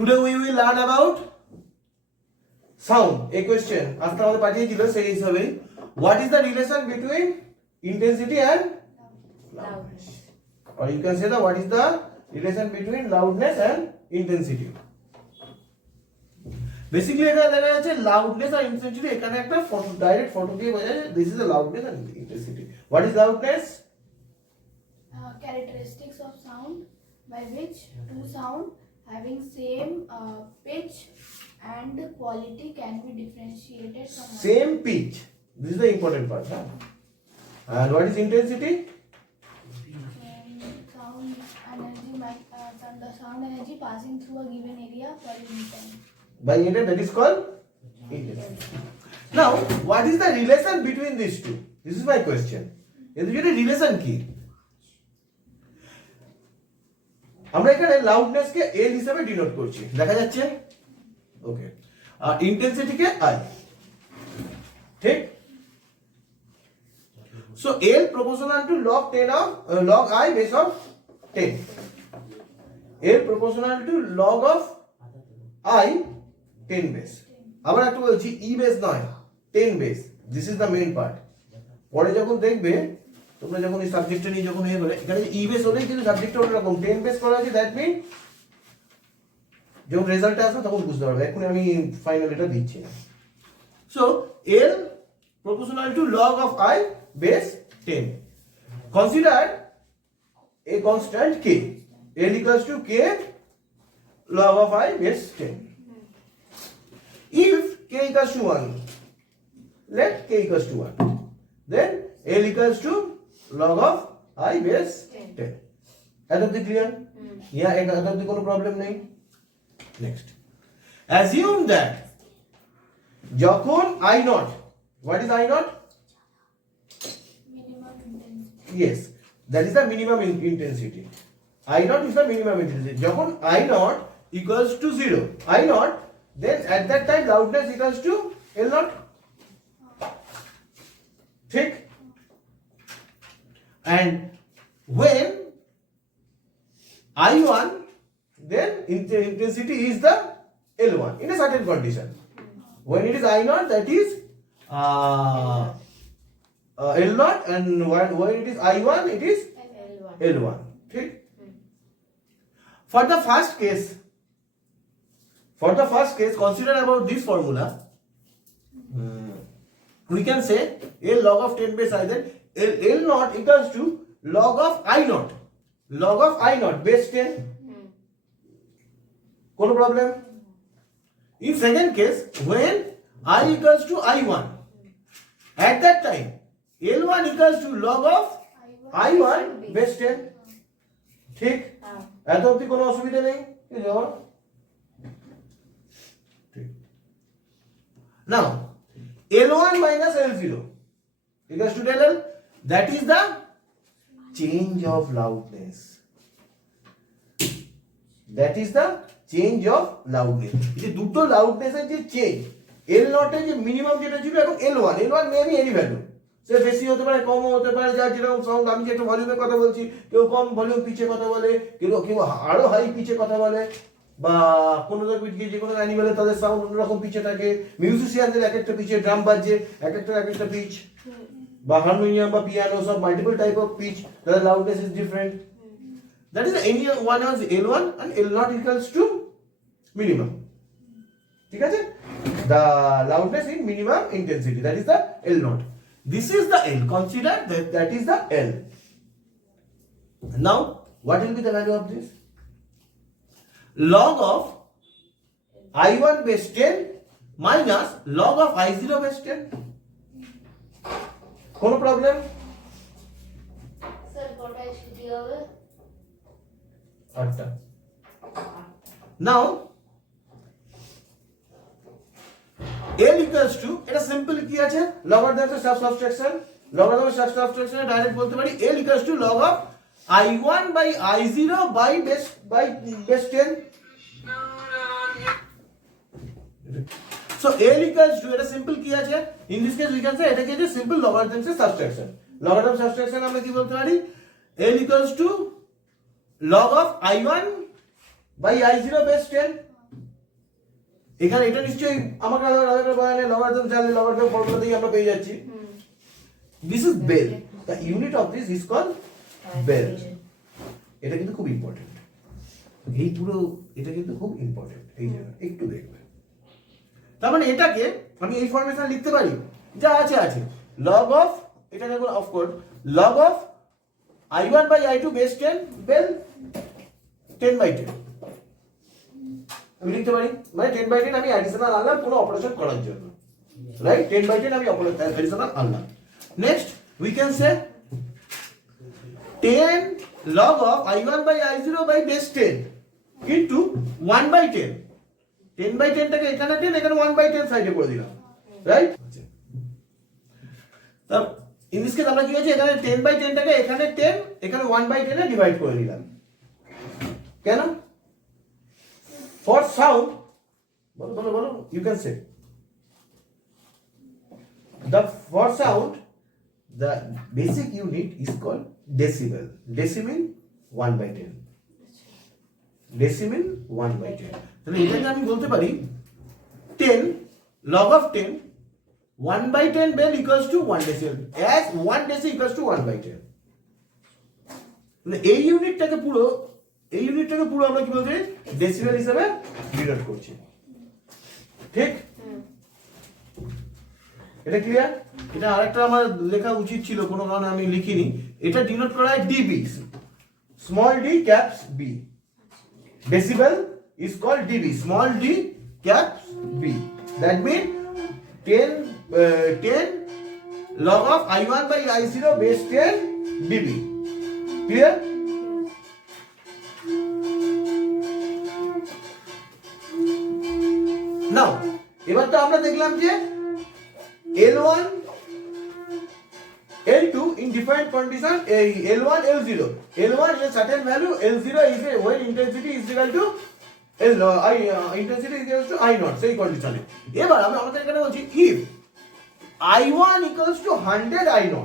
Today we will learn about sound. A question আজকে আমাদের পাঠিয়েছিল সেই হিসাবে what is the relation between intensity and loudness, or you can say that what is the relation between loudness and intensity. Basically এটা দেখা যাচ্ছে loudness আর intensity এখানে একটা ফটো ডাইরেক্ট ফটো দিয়ে বোঝা যায় this is the loudness and intensity. What is loudness? Characteristics of sound by which two sound having same pitch and quality can be differentiated from Same pitch. This is the important part. Huh? And what is intensity? Sound energy, the sound energy passing through a given area per unit time. By unit, that is called intensity. Now, what is the relation between these two? This is my question. এর ভিতরে রিলেশন কি? আমরা এখানে লাউডনেস কে L হিসেবে ডিনোট করছি, দেখা যাচ্ছে? ওকে। আর ইন্টেন্সিটি কে I। ঠিক? So L proportional to log 10 of log I base of 10. L proportional to log of I 10 base. আবার একটু বলছি E base নয় 10 base. This is the main part. পরে যখন দেখবে তোমরা যখন এই সাবজেক্টটা নিয়ে যখন বলে এখানে E base হলেই কিন্তু সাবজেক্টটা ওরকম 10 base করা আছে, দ্যাট মিন যখন রেজাল্টটা আসবে তখন বুঝতে পারবে। এখন আমি ফাইনাল এটা দিচ্ছি না। So L proportional to log of I base 10. Consider a constant K. L equals to K log of I base 10. If K equals to 1, let K equals to 1. Then L equals to log of I base 10. That is clear? Yeah, that is no problem nahi. Next. Assume that যখন I naught, what is I naught? minimum intensity. Yes, that is the minimum intensity. I naught is the minimum intensity. যখন I naught equals to 0, I naught, then at that time loudness equals to L naught. ঠিক? And when I1, then intensity is the L1 in a certain condition. When it is I0, that is L0, and when it is I1, it is L1. ठीक? For the first case, consider about this formula. We can say L log of 10 base I, then L naught equals to log of I naught. Log of I naught base 10. No problem. In second case, when I equals to I1, at that time L1 equals to log of I1 base 10. ঠিক? এত অবধি কোনো অসুবিধা নেই? ঠিক। Now L1 minus L0 equals to del L. That is the change of loudness. That is the change of loudness. এই যে দুটো loudness এর যে change, L0 এর যে মিনিমাম যেটা ছিল এখন L1 may be any value. সে বেশি হতে পারে, কম হতে পারে, যার যেরকম সাউন্ড। আমি যে একটা ভলিউমের কথা বলছি, কেউ কম ভলিউম পিচে কথা বলে, কেউ আরো হাই পিচে কথা বলে, বা কোনো যে কোনো অ্যানিমেলের তাদের সাউন্ড অন্যরকম পিচে থাকে। মিউজিশিয়ানদের এক একটা পিচে ড্রাম বাজছে, এক একটা পিচ, বা হারমোনিয়াম বা পিয়ানো, সব মাল্টিপল টাইপ অফ পিচ, তাদের loudness is different. That is any one of L1 and L0 equals to minimum. ঠিক আছে? The loudness in minimum intensity, that is the L0. This is the L. Consider that is the L. Now, what will be the value of this? Log of I1 base 10 minus log of I0 base 10. কোনো problem? Sir কোটা এসে হবে? আচ্ছা। Now L equals to, এটা সিম্পল কি আছে? লগারিদমের সাবট্রাকশন। লগারিদমের subtraction direct বলতে পারি L equals to log of I1 by I0 by base 10. So L equals to, এটা সিম্পল কি আছে? In this case we can say এটাকে যে সিম্পল লগারিদমের সাবট্রাকশন। লগারিদম সাবট্রাকশন আমরা কি বলতে পারি? L equals to log of I1 by I0 base 10. এখানে এটা নিশ্চয়ই আমাকে আলাদা করে লগারিদম জানলে লগারিদম ফর্মুলা দিয়ে আমরা পেয়ে যাচ্ছি। This is bel, the unit of this is called bel. এটা কিন্তু খুব ইম্পর্টেন্ট, এই পুরো এটা কিন্তু খুব ইম্পর্টেন্ট, এই জায়গা একটু দেখবে। তার মানে এটাকে আমি এই ফর্মেশন লিখতে পারি, যা আছে আছে লগ অফ, এটাকে of course log of I1 by I2 base 10 bel 10/10 আমি লিখতে পারি, মানে 10/10 আমি অ্যাডিশনাল আনলাম কোনো অপারেশন করার জন্য, রাইট? 10/10 আমি অ্যাডিশনাল আনলাম। Next we can say 10 log of I1 by I0 by base 10 কিন্তু 1/10, 10/10 টাকে এখানে 10 এখানে 1/10 সাইডে করে দিলাম, রাইট? তা ইন দিস কেস আমরা কি হয়েছে, এখানে 10/10 টাকে এখানে 10 এখানে 1/10 এ ডিভাইড করে দিলাম। কেন? ফর সাউন্ড, বলো বলো বলো, you can say the for sound the basic unit is called decibel. Decimal 1/10, decimal 1/10। তাহলে এটাকে আমি বলতে পারি 10 log of 10 1/10 bell equals to 1 decibel, as 1 decibel equals to 1/10। এই ইউনিটটাকে পুরো আমরা কি বলছি, ডেসিবেল হিসেবে ডিনোট করছি, ঠিক? এটা ক্লিয়ার? এটা আরেকটা আমার লেখা উচিত ছিল, কোনো কারণে আমি লিখিনি। এটা ডিনোট করা হয় dB, small D caps B. Decibel is called dB, small D caps B. That mean 10 log of I1 by I0 base 10 dB. Clear? Now, এবার তো আমরা দেখলাম যে L1 L2 in different condition, L1 L0, L1 is a certain value, L0 is a when intensity is equal to intensity is equal to I0, সেই কন্ডিশনে। এবার আমি আমাদের এখানে বলছি if I1 equals to 100 I0,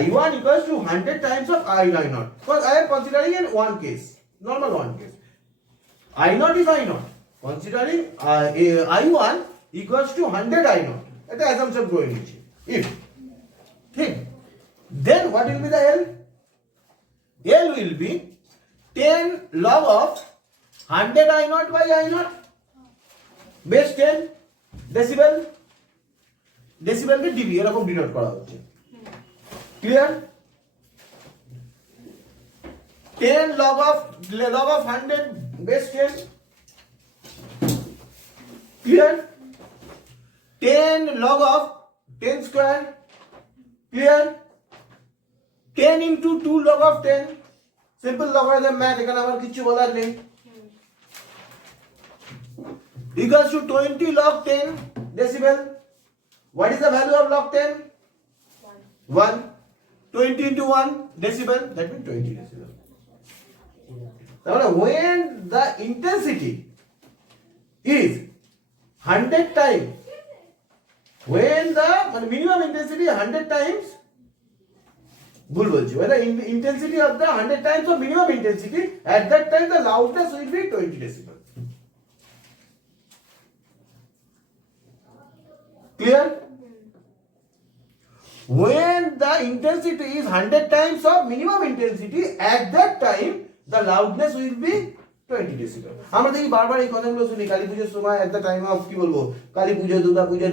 I1 equals to 100 times of I0, because I am considering in one case, normal one case. I0 is I0, considering I1 equals to 100 I0, এটা assumption করে নিচ্ছি, if, ঠিক? Then what will be the L? L will be 10 log of 100 I0 by I0 base 10 decibel, decibel কে dB এরকম ডিনোট করা হচ্ছে। ক্লিয়ার? 10 log of 100 base 10, clear? 10 log of 10 square, clear? 10 into 2 log of 10, simple logarithm math, এখানে আমার কিছু বলার নেই, equals to 20 log 10 decibel. What is the value of log 10? 1. 20 into 1 decibel, that means 20 decibel. Now when the intensity is 100 times, when the minimum intensity 100 times, when the intensity of the 100 times of minimum intensity, at that time the loudness will be 20 decibel. Clear? When the intensity is 100 times of minimum intensity, at that time the loudness will be 20 decibel. আমরা দেখি বারবার এই কথাগুলো শুনি কালী পূজার সময়, at the time of কি বলবো, কালী পূজা, দুর্গা পূজা,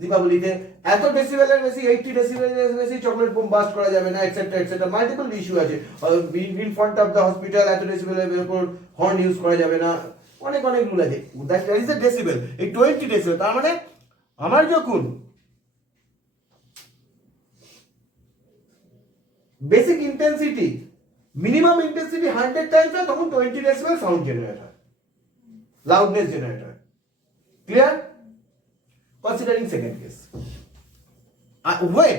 দীপাবলিতে এত ডেসিবেলের বেশি, 80 ডেসিবেলের বেশি চকলেট বোম বাস্ট করা যাবে না, এটসেট্রা এটসেট্রা, মাল্টিপল ইস্যু আছে। In front of the hospital এত ডেসিবেলের উপর হর্ন ইউজ করা যাবে না, অনেক অনেক রুল আছে। দ্যাট ইজ দ্য ডেসিবেল, এই 20 ডেসিবেল। তার মানে আমার যখন বেসিক ইন্টেন্সিটি মিনিমাম ইন্টেন্সিটি 100 টাইমস হয়, তখন 20 ডেসিবেল সাউন্ড জেনারেট হয়, লাউডনেস জেনারেট হয়। Clear? Considering second case, when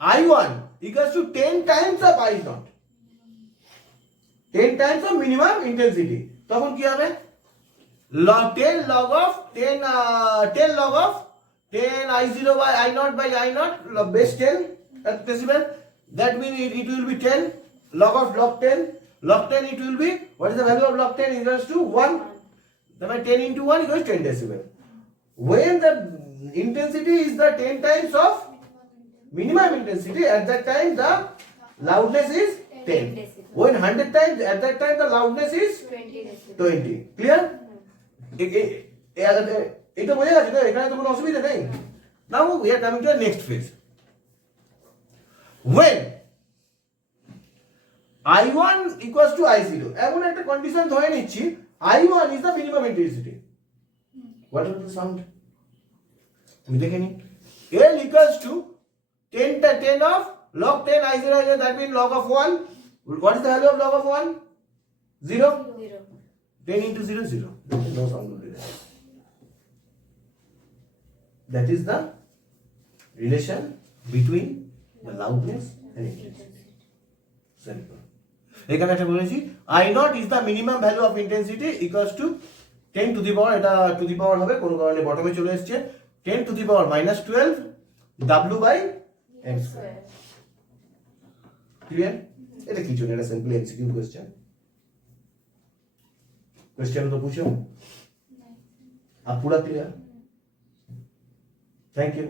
I1 equals to 10 times of I0, 10 times of minimum intensity, তখন কি হবে? 10 log of 10 I0 by I0 by I0 base 10 decibel. That means it will be 10 log of log 10 it will be, what is the value of log 10 equals to 1. তাহলে 10 into 1 equals 10 decibel. When the intensity is the 10 times of minimum intensity, at that time the loudness is 10. When 100 times, at that time the loudness is 20. Clear? এটা বোঝা যাচ্ছে তো? এখানে তো কোনো অসুবিধা নেই। Now we are coming to the next phase. When I1 equals to I0, এমন একটা কন্ডিশন ধরে নিচ্ছি I1 is the minimum intensity. What is the sound? আমি দেখে নিই। L equals to 10 of log 10 I0, that means log of 1. What is the value of log of 1? 0. 10 into 0, 0. There is no sound will be there. That is the relation between the loudness and intensity. Simple. এখানে একটা বলেছি I0 is the minimum value of intensity equals to 10 to the power, এটা to the power হবে, কোনো কারণে বটমে চলে এসেছে, 10 to the power minus 12 W by M square. Clear? এটা কিছু না, এটা সিম্পল এমসিকিউ কোশ্চেন। क्वेश्चन तो पूछो। आप पूरा क्लियर? Thank you.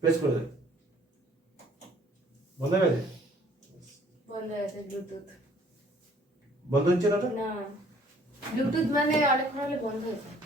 प्रेस कर दे। বন্ধ হয়ে গেছে? বন্ধ হয়ে গেছে ব্লুটুথ। বন্ধ হচ্ছে না? না ব্লুটুথ মানে অনেকক্ষণ হলে বন্ধ হয়ে যায়।